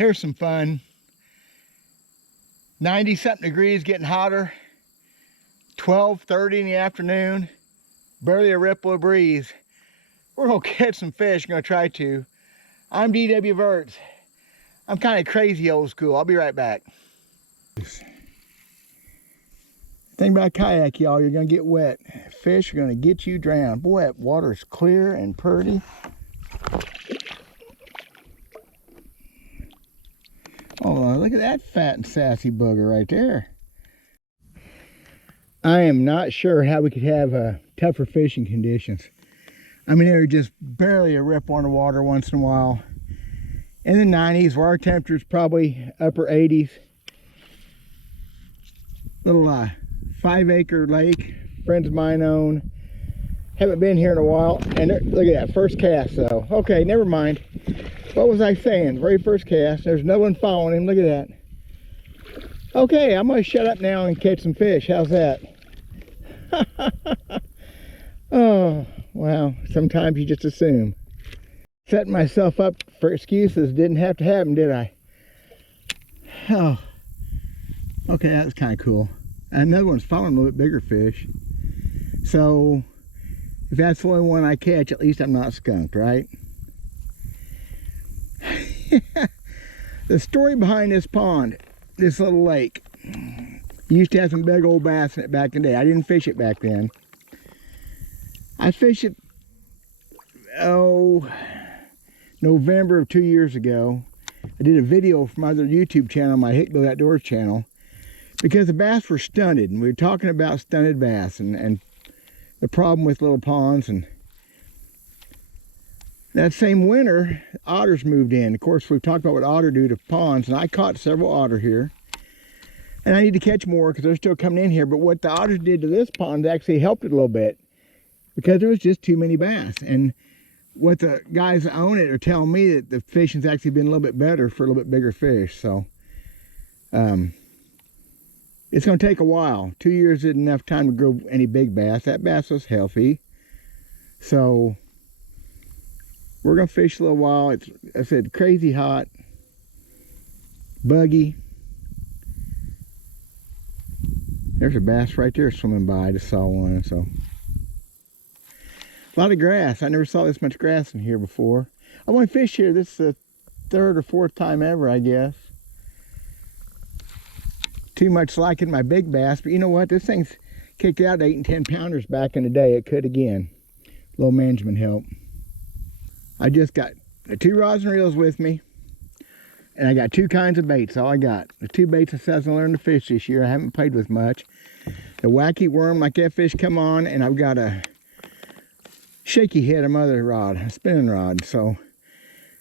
Here's some fun. 90 something degrees, getting hotter. 12:30 in the afternoon. Barely a ripple of breeze. We're gonna catch some fish. Gonna try to. I'm DW Verts. I'm kind of crazy old school. I'll be right back. Thing about kayak, y'all, you're gonna get wet. Fish are gonna get you drowned. Boy, that water's clear and pretty. Oh, look at that fat and sassy bugger right there. I am not sure how we could have tougher fishing conditions. I mean, they're just barely a rip on the water once in a while. In the 90s, where our temperature's probably upper 80s. Little 5-acre lake, friends of mine own. Haven't been here in a while. And look at that, first cast though. Okay, never mind. What was I saying? Very first cast. There's no one following him. Look at that. Okay, I'm gonna shut up now and catch some fish. How's that? Oh, wow. Sometimes you just assume. Setting myself up for excuses. Didn't have to happen, did I? Oh. Okay, that was kind of cool. Another one's following a little bit bigger fish. So, if that's the only one I catch, at least I'm not skunked, right? The story behind this pond, this little lake, used to have some big old bass in it back in the day. I didn't fish it back then. I fished it, November of 2 years ago. I did a video for my other YouTube channel, my Hickville Outdoors channel, because the bass were stunted, and we were talking about stunted bass and the problem with little ponds. And that same winter, otters moved in. Of course, we've talked about what otter do to ponds, and I caught several otter here. And I need to catch more because they're still coming in here. But what the otters did to this pond actually helped it a little bit, because there was just too many bass. And what the guys that own it are telling me, that the fishing's actually been a little bit better for a little bit bigger fish. So it's going to take a while. 2 years isn't enough time to grow any big bass. That bass was healthy. So we're going to fish a little while. It's, I said, crazy hot, buggy. There's a bass right there swimming by. I just saw one. So a lot of grass. I never saw this much grass in here before. I want to fish here. This is the 3rd or 4th time ever, I guess. Too much liking my big bass, but you know what? This thing's kicked out 8 and 10 pounders back in the day. It could again. A little management help. I just got the 2 rods and reels with me, and I got 2 kinds of baits. All I got. The 2 baits I said I learned to fish this year. I haven't played with much. The wacky worm, like that fish come on, and I've got a Shakey Head, a mother rod, a spinning rod. So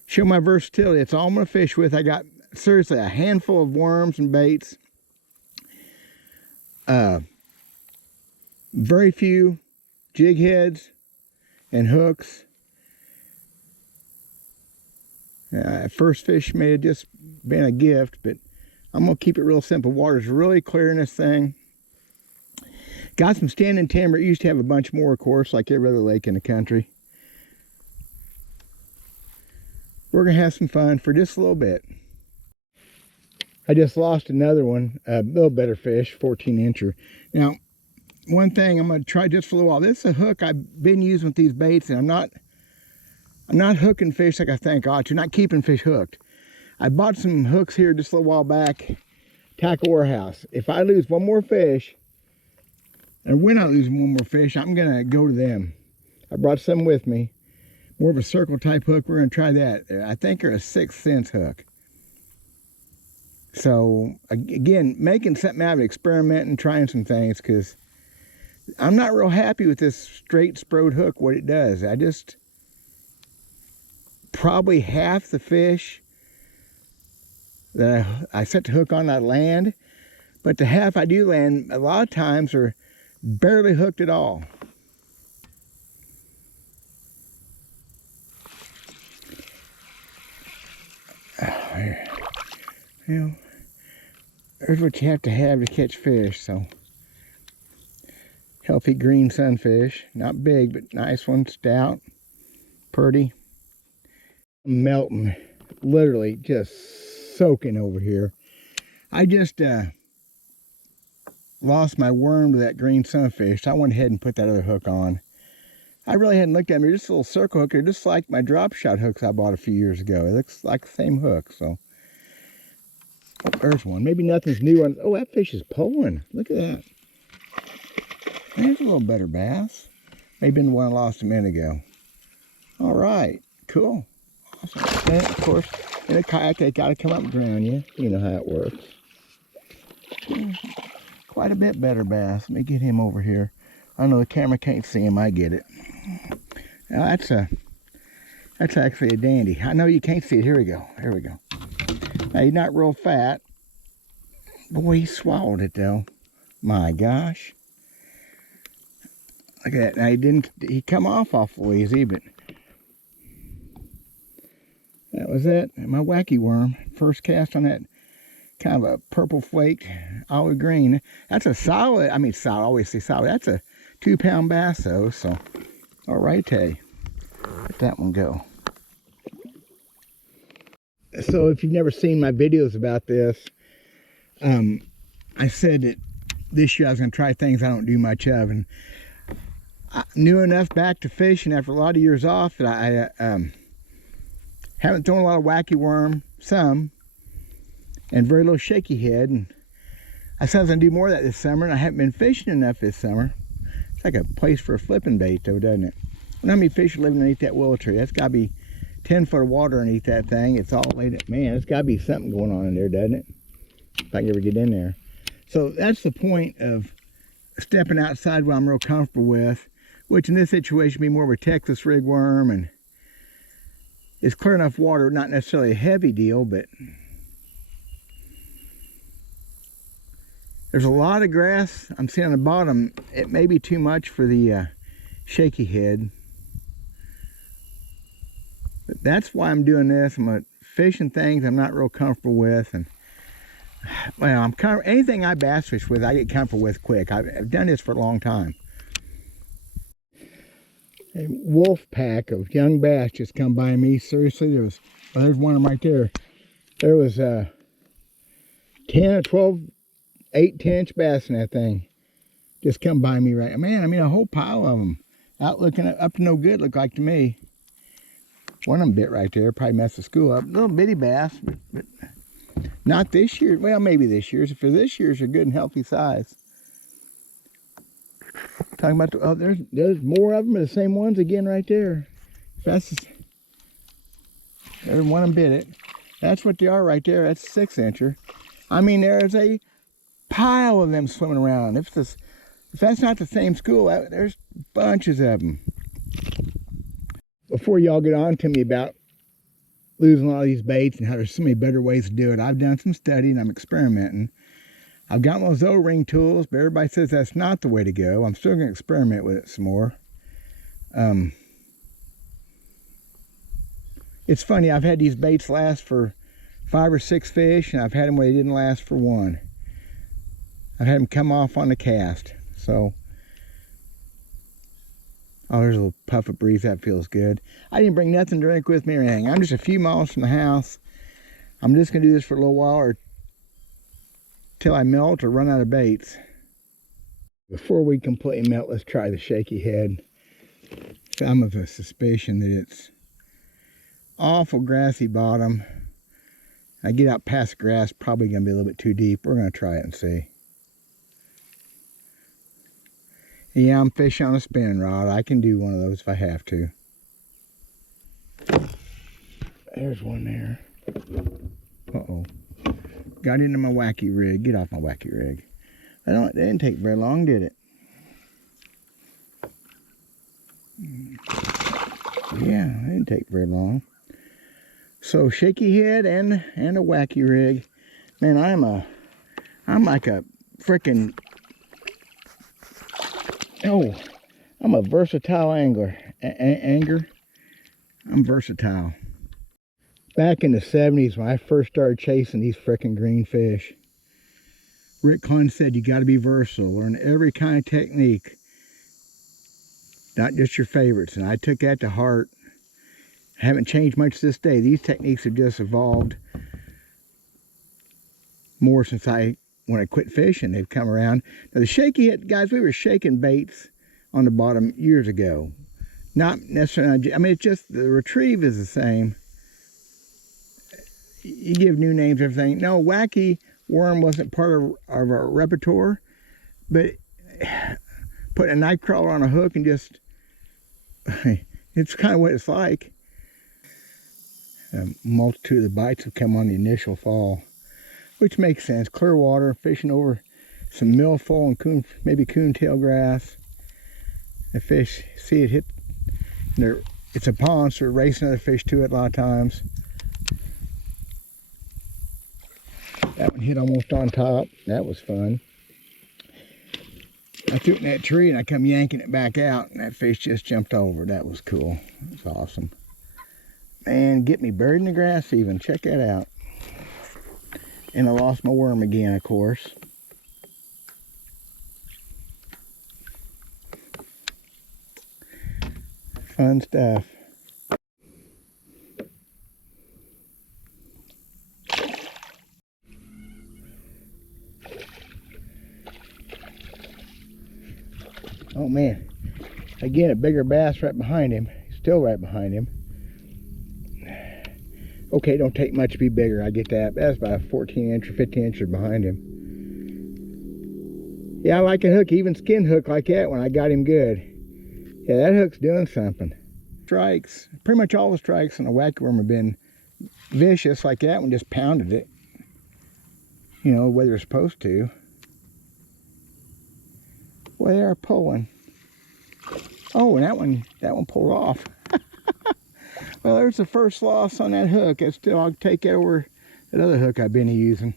show my versatility. It's all I'm gonna fish with. I got seriously a handful of worms and baits. Very few jig heads and hooks. First fish may have just been a gift, but I'm gonna keep it real simple. Water's really clear in this thing. Got some standing timber. It used to have a bunch more, of course, like every other lake in the country. We're gonna have some fun for just a little bit. I just lost another one, a little better fish, 14-incher. Now, one thing I'm gonna try just for a little while. This is a hook I've been using with these baits, and I'm not hooking fish like I think I ought to, not keeping fish hooked. I bought some hooks here just a little while back, Tackle Warehouse. If I lose one more fish, and when I lose one more fish, I'm gonna go to them. I brought some with me, more of a circle type hook. We're gonna try that. I think they're a 6th Sense hook. So again, making something out of it, experimenting, trying some things, because I'm not real happy with this straight sprode hook, what it does. I just, probably half the fish that I set the hook on, I land, but the half I do land, a lot of times are barely hooked at all. You know, there's what you have to catch fish. So healthy green sunfish, not big, but nice one, stout, pretty. Melting, literally just soaking over here. I just lost my worm to that green sunfish, so I went ahead and put that other hook on. I really hadn't looked at them. They're just a little circle hook. They're just like my drop shot hooks I bought a few years ago. It looks like the same hook. So oh, there's one. Maybe nothing's new on. Oh, that fish is pulling. Look at that. There's a little better bass. Maybe the one I lost a minute ago. All right, cool. Awesome. And of course, in a kayak, they got to come up and drown you. You know how it works. Quite a bit better bass. Let me get him over here. I know the camera can't see him. I get it. Now that's actually a dandy. I know you can't see it. Here we go. Here we go. Now he's not real fat. Boy, he swallowed it though. My gosh. Look at that. Now he come off awful easy, but that was it. My wacky worm. First cast on that kind of a purple flake olive green. That's a solid, I mean solid, I always say solid. That's a 2-pound bass though, so all right, hey, let that one go. So if you've never seen my videos about this, I said that this year I was going to try things I don't do much of, and I knew enough back to fishing after a lot of years off that I haven't thrown a lot of wacky worm, some, and very little shaky head. And I said I was going to do more of that this summer, and I haven't been fishing enough this summer. It's like a place for a flipping bait though, doesn't it? Well, how many fish are living underneath that willow tree? That's got to be 10 foot of water underneath that thing. It's all laid up. Man, it's got to be something going on in there, doesn't it? If I can ever get in there. So that's the point of stepping outside what I'm real comfortable with, which in this situation would be more of a Texas rig worm, and it's clear enough water, not necessarily a heavy deal, but there's a lot of grass I'm seeing on the bottom. It may be too much for the shaky head, but that's why I'm doing this. I'm fishing things I'm not real comfortable with, and well, anything I bass fish with, I get comfortable with quick. I've done this for a long time. A wolf pack of young bass just come by me. Seriously, there's one of them right there. There was 10 or 12 8-10-inch bass in that thing. Just come by me right. Man, I mean a whole pile of them. Out looking up to no good, look like to me. One of them bit right there, probably messed the school up. Little bitty bass, but not this year. Well, maybe this year's. For this year's, a good and healthy size. Talking about the, oh, there's more of them, the same ones again right there. That's there's one of them bit it. That's what they are right there. That's a 6-incher. I mean, there's a pile of them swimming around. If that's not the same school, there's bunches of them. Before y'all get on to me about losing a lot of these baits and how there's so many better ways to do it, I've done some study and I'm experimenting. I've got those O-ring tools, but everybody says that's not the way to go. I'm still going to experiment with it some more. It's funny, I've had these baits last for 5 or 6 fish, and I've had them where they didn't last for 1. I've had them come off on the cast. So, oh, there's a little puff of breeze. That feels good. I didn't bring nothing to drink with me or anything. I'm just a few miles from the house. I'm just going to do this for a little while, or till I melt or run out of baits. Before we completely melt, let's try the shaky head. Some of a suspicion that it's awful grassy bottom. I get out past grass, probably going to be a little bit too deep. We're going to try it and see. Yeah, I'm fishing on a spinning rod. I can do one of those if I have to. There's one there. Uh-oh. Got into my wacky rig. Get off my wacky rig. It didn't take very long, did it? Yeah, it didn't take very long. So shaky head and a wacky rig. Man, I'm like a freaking, I'm a versatile angler. I'm versatile. Back in the 70s when I first started chasing these freaking green fish, Rick Klein said you got to be versatile, learn every kind of technique, not just your favorites. And I took that to heart. Haven't changed much to this day. These techniques have just evolved more since when I quit fishing. They've come around. Now the Shakey Head, guys, we were shaking baits on the bottom years ago. Not necessarily, I mean, it's just the retrieve is the same. You give new names, everything. No, wacky worm wasn't part of our repertoire, but putting a knife crawler on a hook and just, it's kind of what it's like. A multitude of the bites have come on the initial fall, which makes sense. Clear water, fishing over some milfoil and maybe coontail grass. The fish see it hit, it's a pond, so they're racing other fish to it a lot of times. That one hit almost on top. That was fun. I threw it in that tree and I come yanking it back out and that fish just jumped over. That was cool. It was awesome. Man, get me buried in the grass even. Check that out. And I lost my worm again, of course. Fun stuff. Oh man, again a bigger bass right behind him. Still right behind him. Okay, don't take much to be bigger, I get that. That's about a 14 inch or 15 inches behind him. Yeah, I like a hook, even skin hook like that when I got him good. Yeah, that hook's doing something. Strikes, pretty much all the strikes on a wacky worm have been vicious, like that one just pounded it. You know, where they're supposed to. Well, they are pulling. Oh, and that one pulled off. Well, there's the first loss on that hook. I'll take that over that other hook I've been using.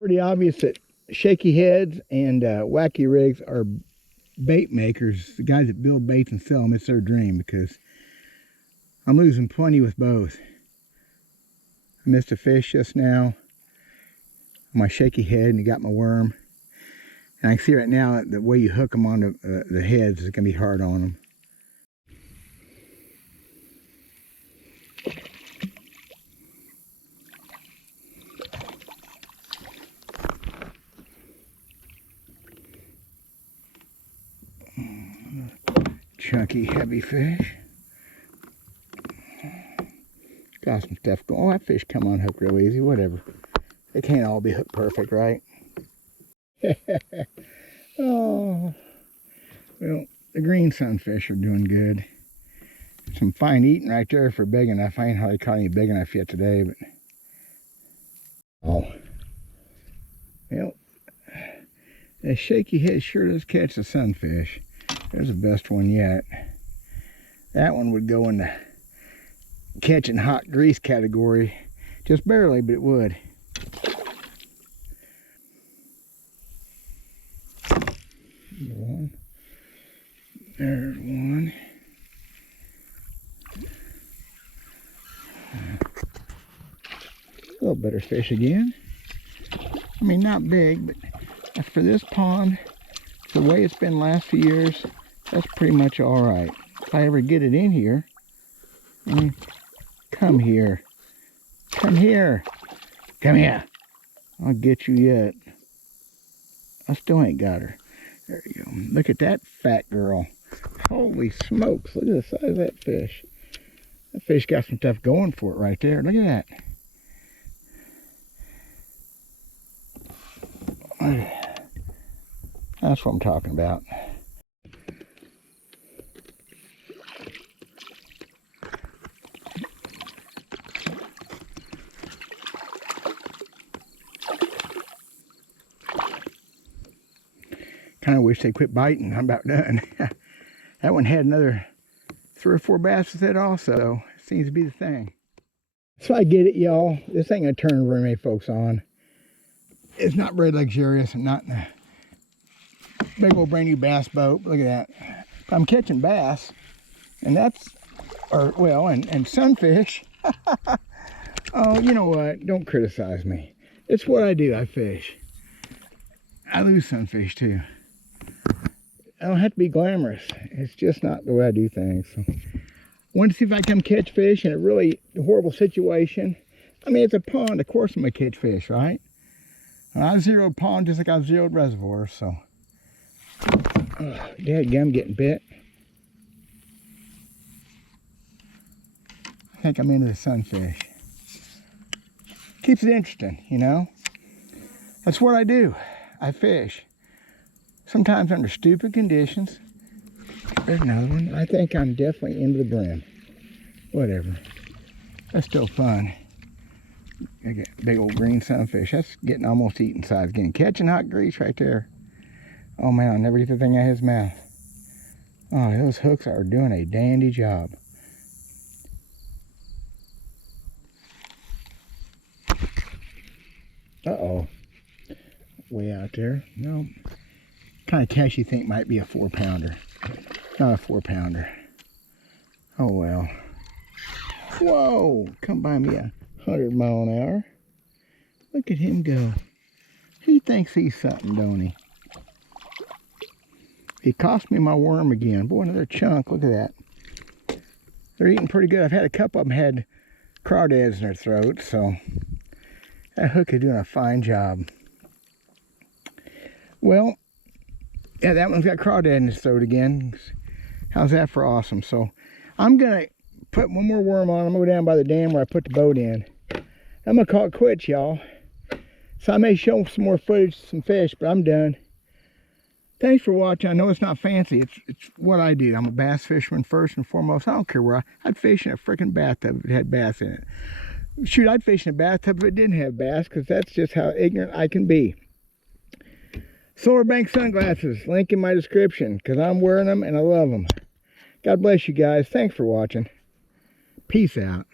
Pretty obvious that Shakey Heads and wacky rigs are bait makers. The guys that build baits and sell them, it's their dream because I'm losing plenty with both. I missed a fish just now on my Shakey Head and he got my worm. And I can see right now that the way you hook them on the heads is going to be hard on them. Chunky, heavy fish. Got some stuff going. Oh, that fish come on hook real easy. Whatever. They can't all be hooked perfect, right? Oh, well, the green sunfish are doing good. Some fine eating right there for big enough. I ain't hardly caught any big enough yet today, but oh, well, that Shakey Head sure does catch the sunfish. There's the best one yet. That one would go in the catching hot grease category, just barely, but it would. One. There's one. A little better fish again. I mean, not big, but for this pond, the way it's been last few years, that's pretty much all right. If I ever get it in here, come here. Come here. Come here. I'll get you yet. I still ain't got her. There you go. Look at that fat girl. Holy smokes. Look at the size of that fish. That fish got some stuff going for it right there. Look at that. That's what I'm talking about. Kind of wish they quit biting. I'm about done. That one had another 3 or 4 bass with it also. Seems to be the thing. So I get it, y'all. This ain't gonna turn very many folks on. It's not very luxurious. I'm not in a big old brand new bass boat. Look at that. If I'm catching bass, and that's, or well, and sunfish. Oh, you know what? Don't criticize me. It's what I do. I fish. I lose sunfish too. I don't have to be glamorous. It's just not the way I do things. So, wanted to see if I come catch fish in a really horrible situation. I mean, it's a pond. Of course I'm going to catch fish, right? I zeroed pond just like I zeroed reservoirs, so. Dadgum, getting bit. I think I'm into the sunfish. Keeps it interesting, you know? That's what I do. I fish. Sometimes under stupid conditions. There's another one. I think I'm definitely into the brim. Whatever. That's still fun. I got big old green sunfish. That's getting almost eaten size again. Catching hot grease right there. Oh man, I'll never get the thing out of his mouth. Oh, those hooks are doing a dandy job. Uh-oh. Way out there. No. Kind of catch you think might be a 4-pounder. Not a 4-pounder. Oh well. Whoa! Come by me a 100 mile an hour. Look at him go. He thinks he's something, don't he? He cost me my worm again. Boy, another chunk. Look at that. They're eating pretty good. I've had a couple of them had crawdads in their throats, so that hook is doing a fine job. Well, yeah, that one's got crawdad in his throat again. How's that for awesome? So I'm going to put one more worm on. I'm going to go down by the dam where I put the boat in. I'm going to call it quits, y'all. So I may show some more footage, some fish, but I'm done. Thanks for watching. I know it's not fancy. It's what I do. I'm a bass fisherman first and foremost. I don't care where I'd fish in a freaking bathtub if it had bass in it. Shoot, I'd fish in a bathtub if it didn't have bass, because that's just how ignorant I can be. Solar Bank sunglasses, link in my description, because I'm wearing them and I love them. God bless you guys. Thanks for watching. Peace out.